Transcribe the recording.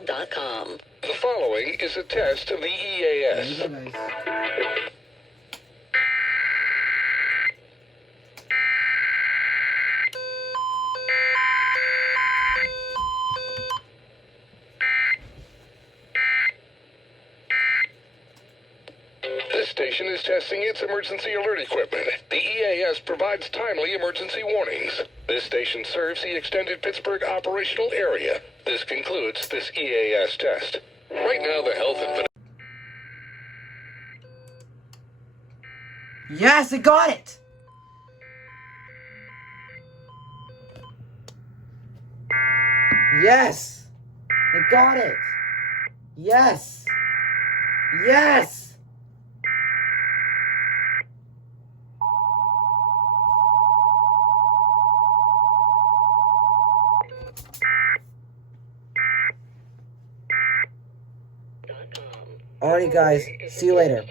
MillersvilleWX&EAS. The following is a test of the EAS. This station is testing its emergency alert equipment. The EAS provides timely emergency warnings. This station serves the extended Pittsburgh operational area. This concludes this EAS test. Right now, the health and... Yes, I got it! Yes! I got it! Yes! Yes! Alrighty guys, see you later.